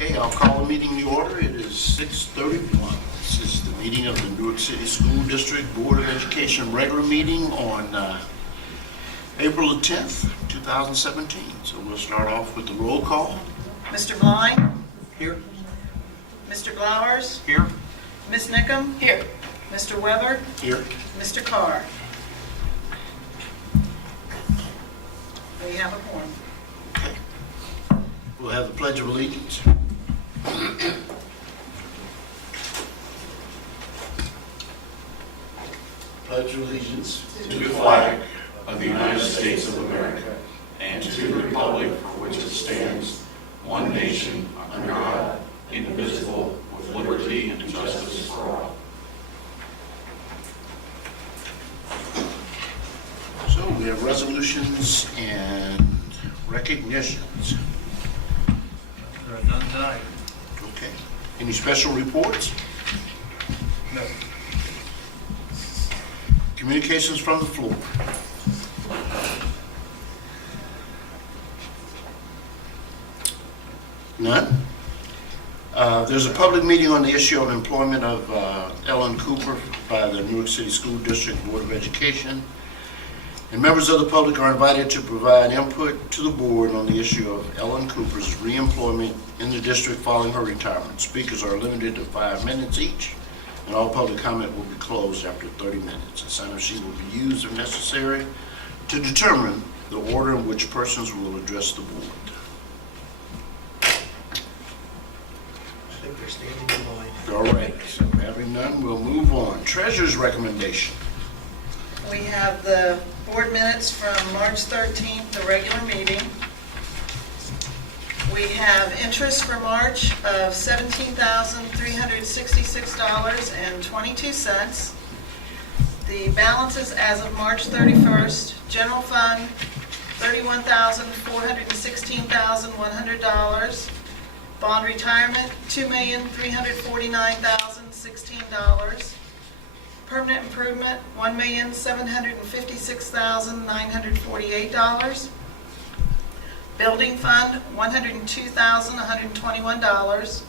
Okay, I'll call the meeting to order. It is 6:31. This is the meeting of the Newark City School District Board of Education regular meeting on April the 10th, 2017. So we'll start off with the roll call. Mr. Blind? Here. Mr. Blowers? Here. Ms. Nickum? Here. Mr. Weber? Here. Mr. Carr? We have a quorum. Okay. We'll have the Pledge of Allegiance. Pledge of Allegiance to the flag of the United States of America and to the republic for which it stands, one nation, under God, indivisible, with liberty and justice for all. So we have resolutions and recognitions. There are none tonight. Okay. Any special reports? No. Communications from the floor. None? There's a public meeting on the issue of employment of Ellen Cooper by the Newark City School District Board of Education. And members of the public are invited to provide input to the board on the issue of Ellen Cooper's reemployment in the district following her retirement. Speakers are limited to 5 minutes each, and all public comment will be closed after 30 minutes. A sign-up sheet will be used if necessary to determine the order in which persons will address the board. I think they're standing in line. All right, so having none, we'll move on. Treasurer's recommendation. We have the board minutes from March 13th, the regular meeting. We have interest for March of $17,366.22. The balances as of March 31st, general fund, $31,416,100. Bond retirement, $2,349,016. Permanent improvement, $1,756,948. Building fund, $102,121.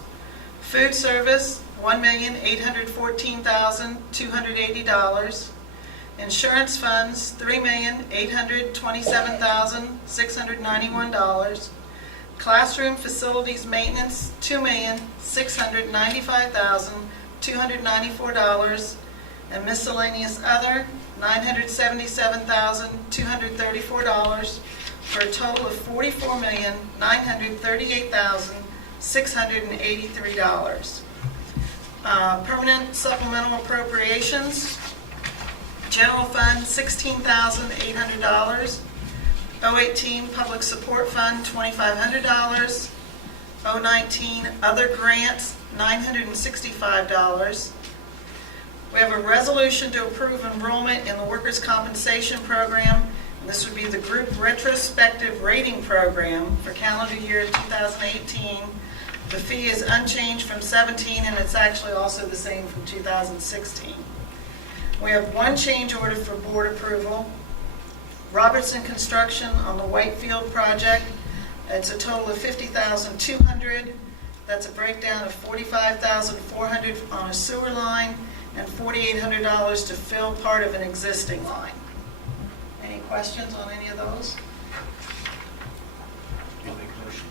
Food service, $1,814,280. Insurance funds, $3,827,691. Classroom facilities maintenance, $2,695,294. And miscellaneous other, $977,234, for a total of $44,938,683. Permanent supplemental appropriations, general fund, $16,800. 018 public support fund, $2,500. 019 other grants, $965. We have a resolution to approve enrollment in the workers' compensation program. This would be the group retrospective rating program for calendar year 2018. The fee is unchanged from 17, and it's actually also the same from 2016. We have one change order for board approval. Robertson Construction on the Whitefield project. It's a total of $50,200. That's a breakdown of $45,400 on a sewer line and $4,800 to fill part of an existing line. Any questions on any of those? I'll make a motion.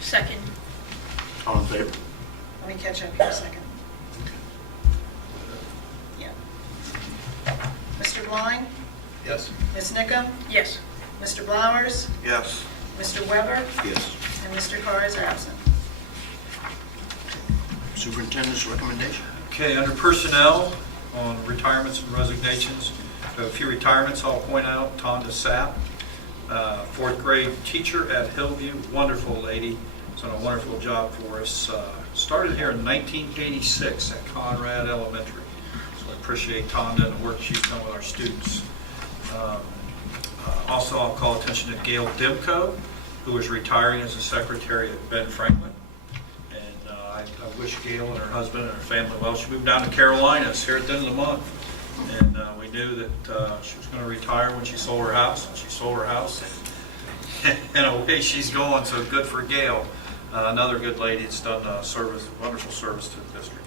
Second. All in favor? Let me catch up here a second. Yeah. Mr. Blind? Yes. Ms. Nickum? Yes. Mr. Blowers? Yes. Mr. Weber? Yes. And Mr. Carr is absent. Superintendent's recommendation. Okay, under personnel, on retirements and resignations, a few retirements I'll point out. Tonda Sapp, fourth grade teacher at Hillview, wonderful lady, has done a wonderful job for us. Started here in 1986 at Conrad Elementary, so I appreciate Tonda and the work she's done with our students. Also, I'll call attention to Gail Dimko, who is retiring as a secretary at Ben Franklin. I wish Gail and her husband and her family well. She moved down to Carolinas here at the end of the month, and we knew that she was going to retire when she sold her house. And she sold her house, and in a way she's going, so good for Gail. Another good lady that's done wonderful service to the district.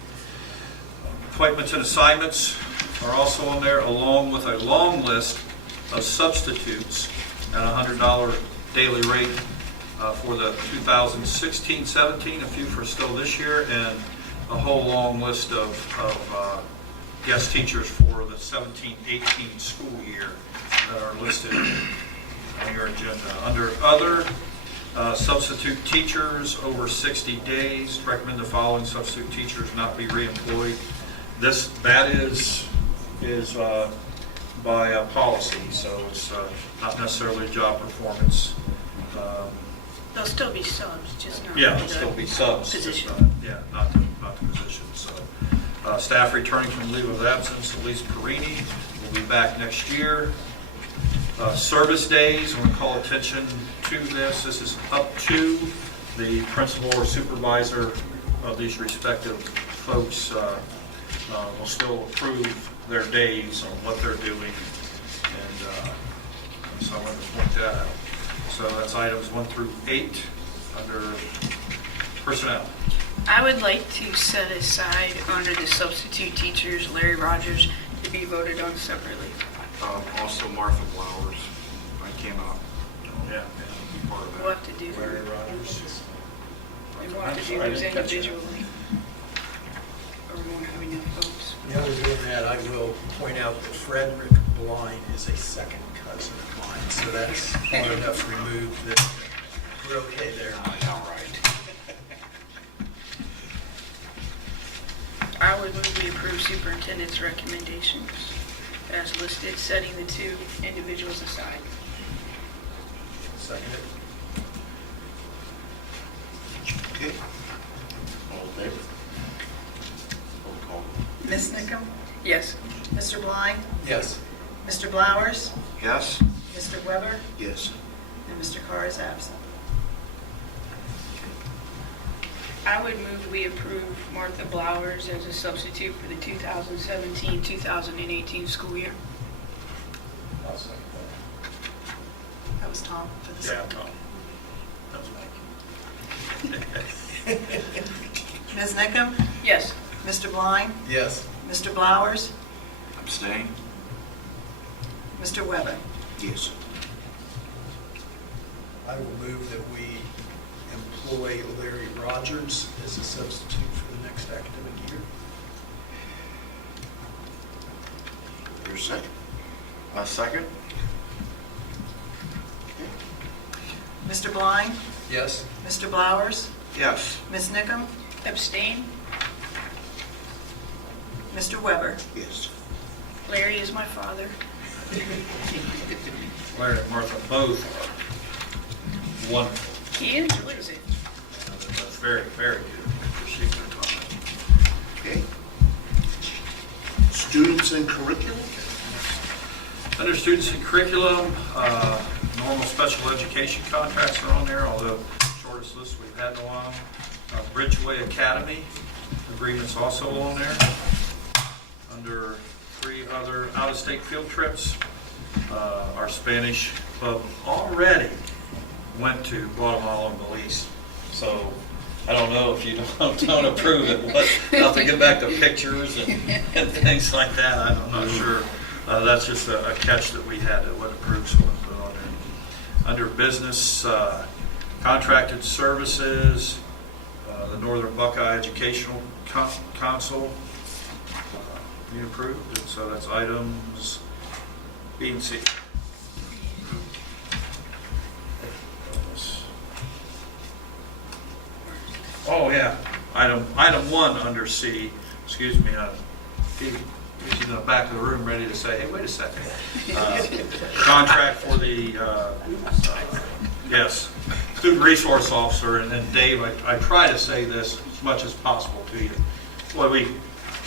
Appointments and assignments are also on there, along with a long list of substitutes at a $100 daily rate for the 2016-17, a few for still this year, and a whole long list of guest teachers for the 17-18 school year that are listed on your agenda. Under other, substitute teachers over 60 days, recommend the following substitute teachers not be reemployed. That is by policy, so it's not necessarily job performance. They'll still be subs, just not. Yeah, it'll still be subs. Position. Not the position. So, staff returning from leave of absence, Elise Perini will be back next year. Service days, I want to call attention to this. This is up to the principal or supervisor of these respective folks will still approve their days on what they're doing. And so I wanted to point that out. So that's items 1 through 8 under personnel. I would like to set aside under the substitute teachers, Larry Rogers, to be voted on separately. Also Martha Flowers. I cannot Yeah. be part of We'll that. have to do Larry that. Rogers. We'll have to do I those didn't catch that. individually. Or we won't have enough votes. The other than that, I will point out that Frederick Blind is a second cousin of mine, so that's far enough removed that we're okay there. I would move we approve superintendent's recommendations as listed, setting the two individuals aside. Second it. Okay. All in favor? Roll call. Ms. Nickam? Yes. Mr. Blind? Yes. Mr. Blowers? Yes? Mr. Weber? Yes. And Mr. Carr is absent. I would move we approve Martha Blowers as a substitute for the 2017-2018 school year. I'll second That was Tom for the that. Yeah, second. Tom. That was Ms. Nickam? Yes. Mr. Blind? Yes. Mr. Blowers? Abstain? Mr. Weber? Yes. I will move that we employ Larry Rogers as a substitute for the next academic year. Your second. A second? Mr. Blind? Yes. Mr. Blowers? Yes. Ms. Nickam? Abstain. Mr. Weber? Yes. Larry is my father. Larry and Martha both are wonderful. He enjoys it. That's very, very good. Appreciate their time. Okay. Students and curriculum? Under students and curriculum, normal special education contracts are on there, although shortest list we've had in a while. Bridgeway Academy agreement's also on there. Under 3 other out-of-state field trips, our Spanish club already went to Guatemala and Belize. So I don't know if you don't approve it, but I'll have to get back to pictures and things like that. I'm not sure. That's just a catch that we had that wasn't approved, so let's put it on there. Under business, contracted services, the Northern Buckeye Educational Council, you approved, and so that's items B and C. Oh, yeah, item 1 under C, excuse me, he's in the back of the room ready to say, hey, wait a second. Contract for the, yes, student resource officer, and then Dave, I try to say this as much as possible to you. Boy, we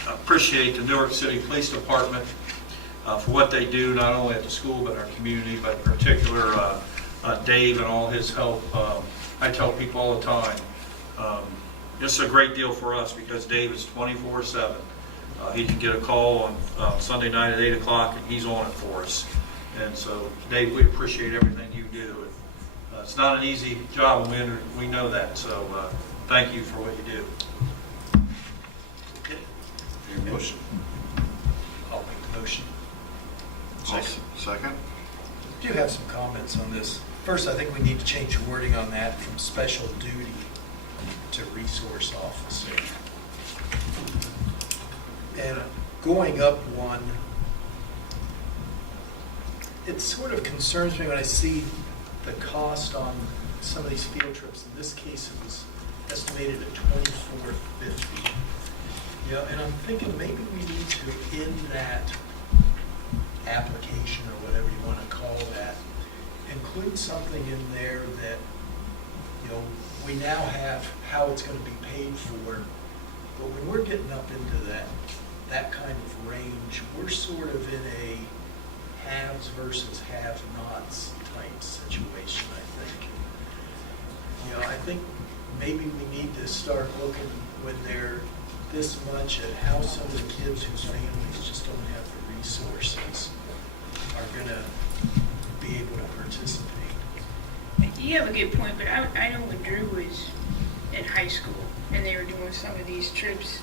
appreciate the Newark City Police Department for what they do, not only at the school, but our community, but in particular, Dave and all his help. I tell people all the time, this is a great deal for us because Dave is 24/7. He can get a call on Sunday night at 8 o'clock and he's on it for us. And so, Dave, we appreciate everything you do. It's not an easy job, and we know that, so thank you for what you do. Okay. Your motion? I'll make the motion. Second? I do have some comments on this. First, I think we need to change the wording on that from special duty to resource officer. And going up one, it sort of concerns me when I see the cost on some of these field trips. In this case, it was estimated at $24.50. You know, and I'm thinking maybe we need to, in that application or whatever you want to call that, include something in there that, you know, we now have how it's going to be paid for, but when we're getting up into that kind of range, we're sort of in a haves versus have-nots type situation, I think. You know, I think maybe we need to start looking when they're this much at how some of the kids whose families just don't have the resources are going to be able to participate. You have a good point, but I know when Drew was in high school and they were doing some of these trips,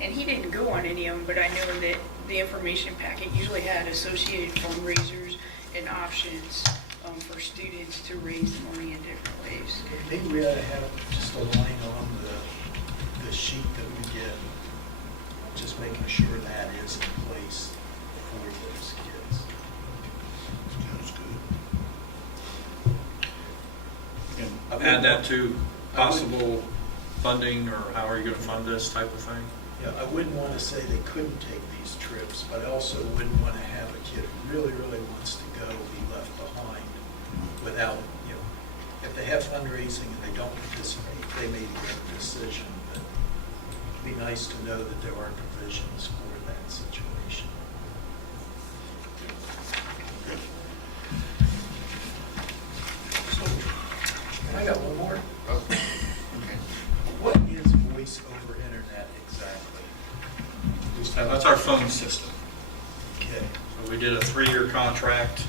and he didn't go on any of them, but I know that the information packet usually had associated fundraisers and options for students to raise money in different ways. Maybe we ought to have just a line on the sheet that we get, just making sure that is in place for those kids. Sounds good. And add that to possible funding, or how are you going to fund this type of thing? Yeah, I wouldn't want to say they couldn't take these trips, but I also wouldn't want to have a kid who really, really wants to go be left behind without, you know, if they have fundraising and they don't participate, they may make a decision, but it'd be nice to know that there are provisions for that situation. I got one more. Oh, okay. What is voice over internet exactly? That's our phone system. Okay. So we did a 3-year contract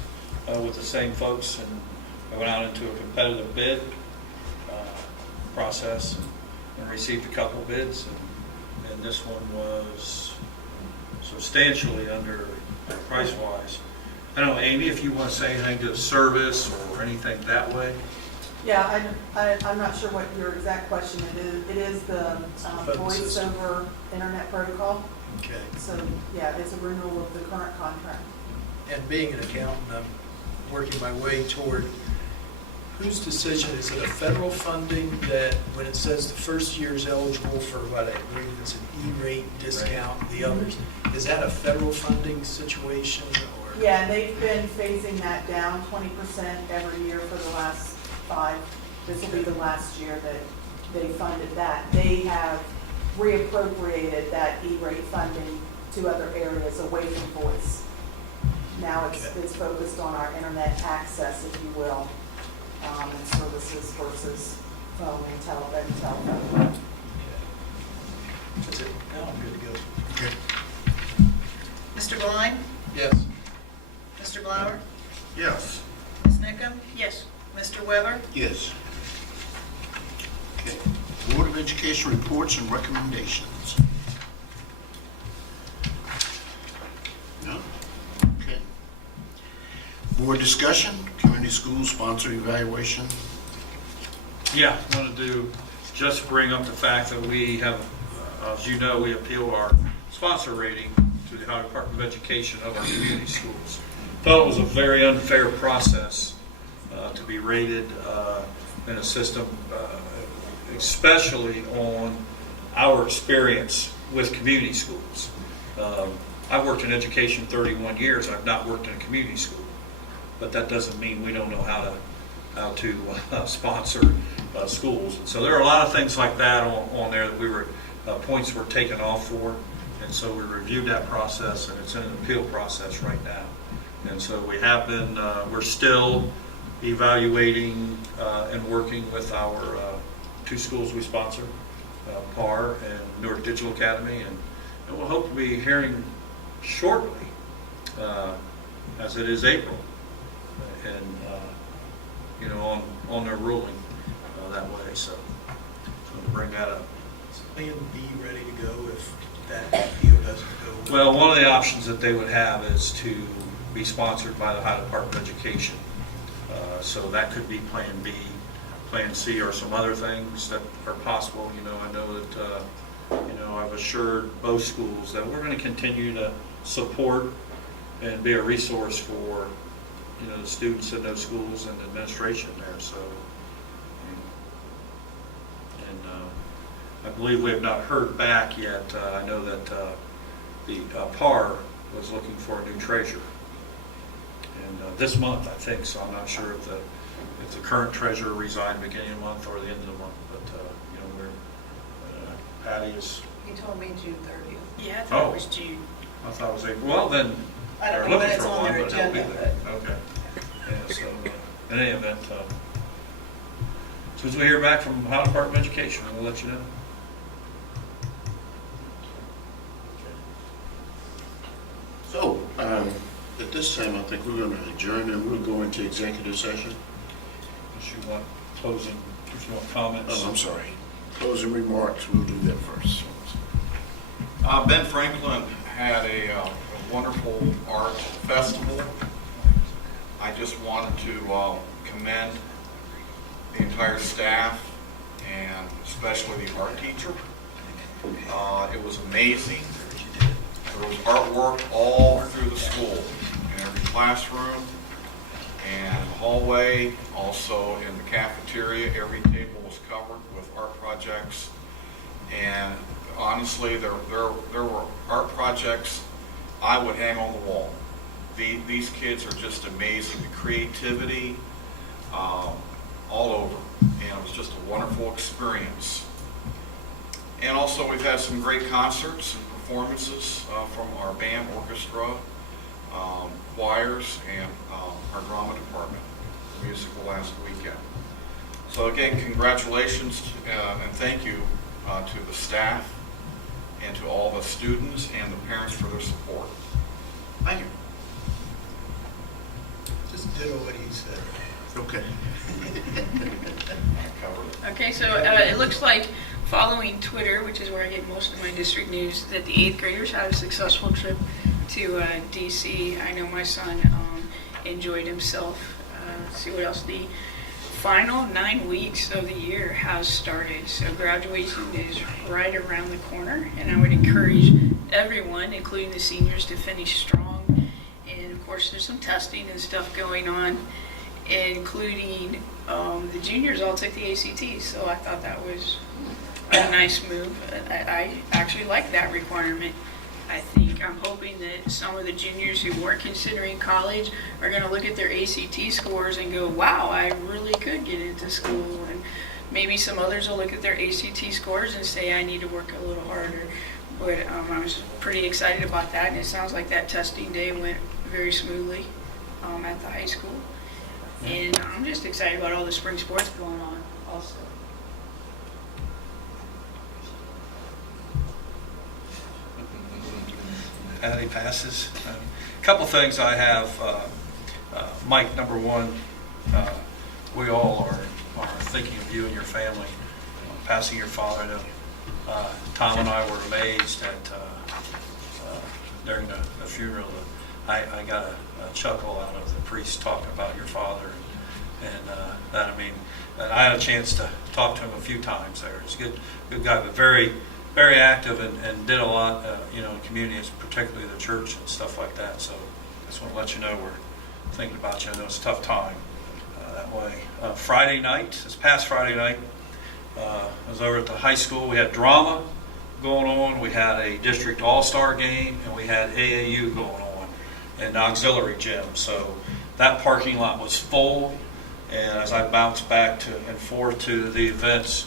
with the same folks, and I went out into a competitive bid process and received a couple bids, and this one was substantially under price-wise. I don't know, Amy, if you want to say anything to the service or anything that way? Yeah, I'm not sure what your exact question is. It is the Phone voice system. over internet protocol. Okay. So, yeah, it's a renewal of the current contract. And being an accountant, I'm working my way toward whose decision, is it a federal funding that when it says the first year is eligible for what I believe it's an E-rate discount, the others, is that a federal funding situation or? Yeah, and they've been phasing that down 20% every year for the last 5. This will be the last year that they funded that. They have reappropriated that E-rate funding to other areas away from voice. Now it's focused on our internet access, if you will, and services versus phone and telephone. Okay. That's it. Now I'm good to go. Okay. Mr. Blind? Yes. Mr. Blauer? Yes. Ms. Nickum? Yes. Mr. Weber? Yes. Okay. Board of Education reports and recommendations. No? Okay. Board discussion, community schools sponsor evaluation. Yeah, I want to just bring up the fact that we have, as you know, we appeal our sponsor rating to the Ohio Department of Education of our community schools. Felt it was a very unfair process to be rated in a system, especially on our experience with community schools. I've worked in education 31 years. I've not worked in a community school, but that doesn't mean we don't know how to sponsor schools. So there are a lot of things like that on there that we were points were taken off for, and so we reviewed that process, and it's in an appeal process right now. And so we have been, we're still evaluating and working with our 2 schools we sponsor, PAR and Newark Digital Academy, and we'll hope to be hearing shortly, as it is April, and on their ruling that way. So to bring that up. Is Plan B ready to go if that deal doesn't go? Well, one of the options that they would have is to be sponsored by the Ohio Department of Education. So that could be Plan B. Plan C or some other things that are possible. I know that, I've assured both schools that we're going to continue to support and be a resource for, the students in those schools and the administration there. So, and I believe we have not heard back yet. I know that the PAR was looking for a new treasurer. And this month, I think, so I'm not sure if the current treasurer resigned beginning of the month or the end of the month, but, Patty is, He told me June 30th. Yeah, I thought Oh. it was June. I thought it was April. Well, then, I don't they're know when looking it's for on one, their but it'll be agenda, there. Okay. Yeah, so, in any event, as soon as we hear back from Ohio Department of Education, we'll let you know. So, at this time, I think we're going to adjourn and we'll go into executive session. If you want closing, if you want comments. Oh, I'm sorry. Closing remarks, we'll do that first. Ben Franklin had a wonderful art festival. I just wanted to commend the entire staff and especially the art teacher. It was amazing. There was artwork all through the school, in every classroom and hallway, also in the cafeteria. Every table was covered with art projects. And honestly, there were art projects I would hang on the wall. These kids are just amazing. The creativity all over. And it was just a wonderful experience. And also we've had some great concerts and performances from our band, orchestra, choirs, and our drama department, musical last weekend. So again, congratulations and thank you to the staff and to all the students and the parents for their support. Thank you. Just ditto what he said. Okay. I covered it. Okay, so it looks like following Twitter, which is where I get most of my district news, that the 8th graders had a successful trip to DC. I know my son enjoyed himself. See what else? The final 9 weeks of the year has started. So graduation is right around the corner, and I would encourage everyone, including the seniors, to finish strong. And of course, there's some testing and stuff going on, including the juniors all took the ACT. So I thought that was a nice move. I actually like that requirement. I'm hoping that some of the juniors who weren't considering college are going to look at their ACT scores and go, wow, I really could get into school. And maybe some others will look at their ACT scores and say, I need to work a little harder. But I was pretty excited about that, and it sounds like that testing day went very smoothly at the high school. And I'm just excited about all the spring sports going on also. Patty passes. A couple things I have. Mike, number one, we all are thinking of you and your family. Passing your father. I know Tom and I were amazed at during the funeral. I got a chuckle out of the priest talking about your father, and that and I had a chance to talk to him a few times there. He's a good guy, but very active and did a lot, in communities, particularly the church and stuff like that. So I just want to let you know we're thinking about you. I know it's a tough time that way. Friday night, this past Friday night, I was over at the high school. We had drama going on. We had a district all-star game, and we had AAU going on in the auxiliary gym. So that parking lot was full. And as I bounced back and forth to the events,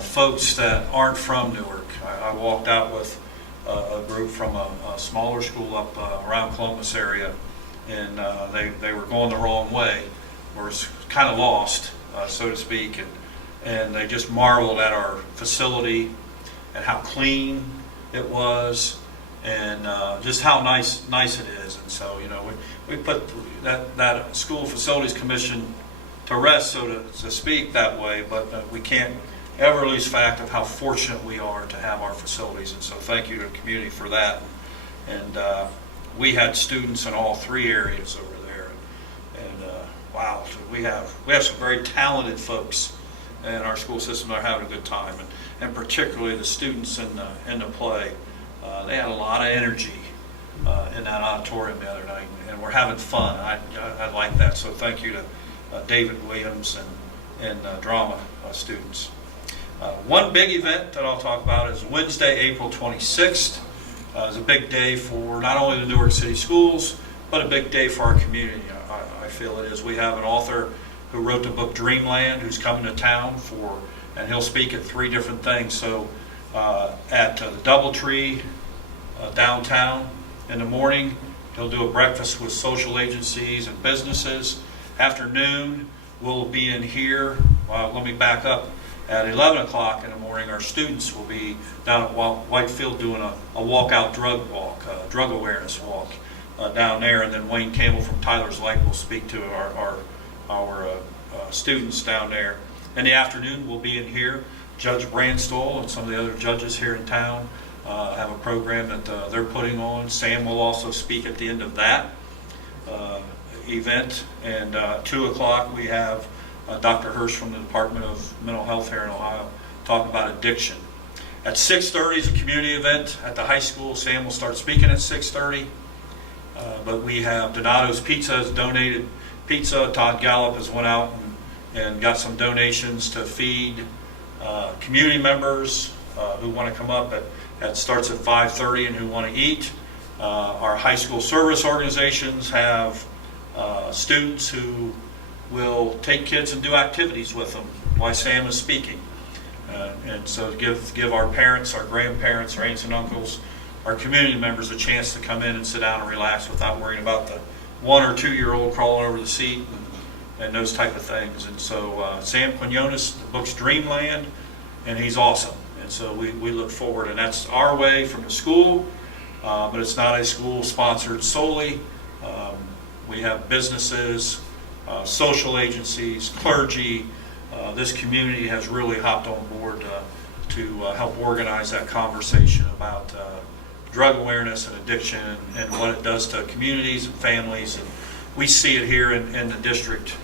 folks that aren't from Newark, I walked out with a group from a smaller school up around Columbus area, and they were going the wrong way, or kind of lost, so to speak, and they just marveled at our facility and how clean it was, and just how nice it is. And so we put that school facilities commission rest, so to speak that way, but we can't ever lose fact of how fortunate we are to have our facilities. And so thank you to the community for that. And we had students in all 3 areas over there. And wow, so we have some very talented folks in our school system that are having a good time. And particularly the students in the play. They had a lot of energy in that auditorium the other night, and we're having fun. I like that. So thank you to David Williams and drama students. One big event that I'll talk about is Wednesday, April 26th. It's a big day for not only the Newark City Schools, but a big day for our community. I feel it is. We have an author who wrote the book Dreamland who's coming to town and he'll speak at 3 different things. So at the Doubletree downtown in the morning, he'll do a breakfast with social agencies and businesses. Afternoon, we'll be in here. Let me back up. At 11 o'clock in the morning, our students will be down at Whitefield doing a walkout drug awareness walk down there. And then Wayne Campbell from Tyler's Light will speak to our students down there. In the afternoon, we'll be in here. Judge Brandstole and some of the other judges here in town have a program that they're putting on. Sam will also speak at the end of that event. And 2 o'clock, we have Dr. Hirsch from the Department of Mental Health here in Ohio talking about addiction. At 6:30 is a community event at the high school. Sam will start speaking at 6:30. But we have Donato's Pizza has donated pizza. Todd Gallup has went out and got some donations to feed community members who want to come up. That starts at 5:30 and who want to eat. Our high school service organizations have students who will take kids and do activities with them while Sam is speaking. And so give our parents, our grandparents, our aunts and uncles, our community members a chance to come in and sit down and relax without worrying about the 1 or 2-year-old crawling over the seat and those type of things. And so Sam Quinones, the book's Dreamland, and he's awesome. And so we look forward, and that's our way from the school, but it's not a school sponsored solely. We have businesses, social agencies, clergy. This community has really hopped on board to help organize that conversation about drug awareness and addiction and what it does to communities and families. And we see it here in the district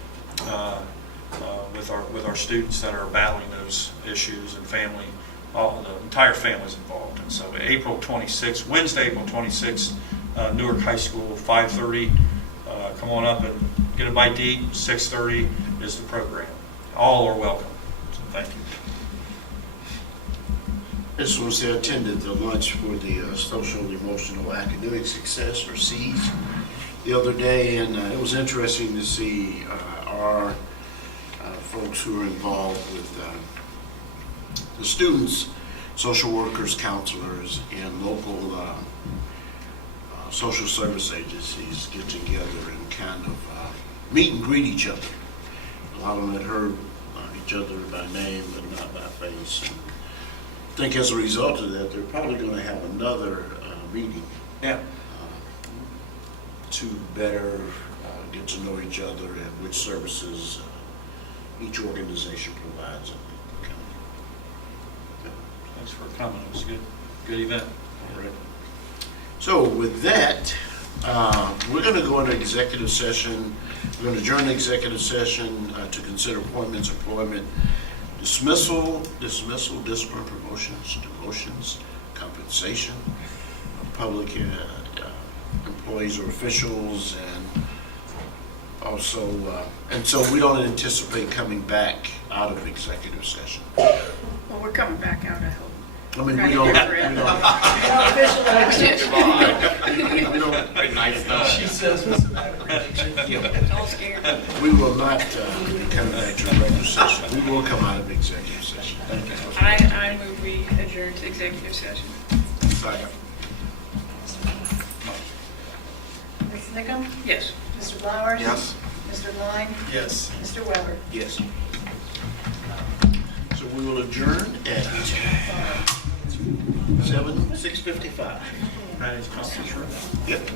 with our students that are battling those issues, and the entire family's involved. And so April 26th, Wednesday, April 26th, Newark High School, 5:30. Come on up and get a bite to eat. 6:30 is the program. All are welcome. So thank you. I just want to say I attended the lunch for the Social Emotional Academic Success, or SEAS, the other day, and it was interesting to see our folks who are involved with the students, social workers, counselors, and local social service agencies get together and kind of meet and greet each other. A lot of them had heard each other by name, but not by face. And I think as a result of that, they're probably going to have another meeting to better get to know each other and which services each organization provides. Thanks for coming. It was a good event. All right. So with that, we're going to go into executive session. We're going to adjourn the executive session to consider appointments, employment, dismissal, discipline, promotions, demotions, compensation of public employees or officials, and also, and so we don't anticipate coming back out of executive session. Well, we're coming back out, I hope. I mean, we don't. We don't. Very nice though. She says it's a matter of prediction. All scared. We will not be coming back to regular session. We will come out of executive session. Thank you. I move we adjourn to executive session. Second. Ms. Nickam? Yes. Mr. Flowers? Yes. Mr. Klein? Yes. Mr. Weber? Yes. So we will adjourn at 6:55. Patty's conference room. Yep.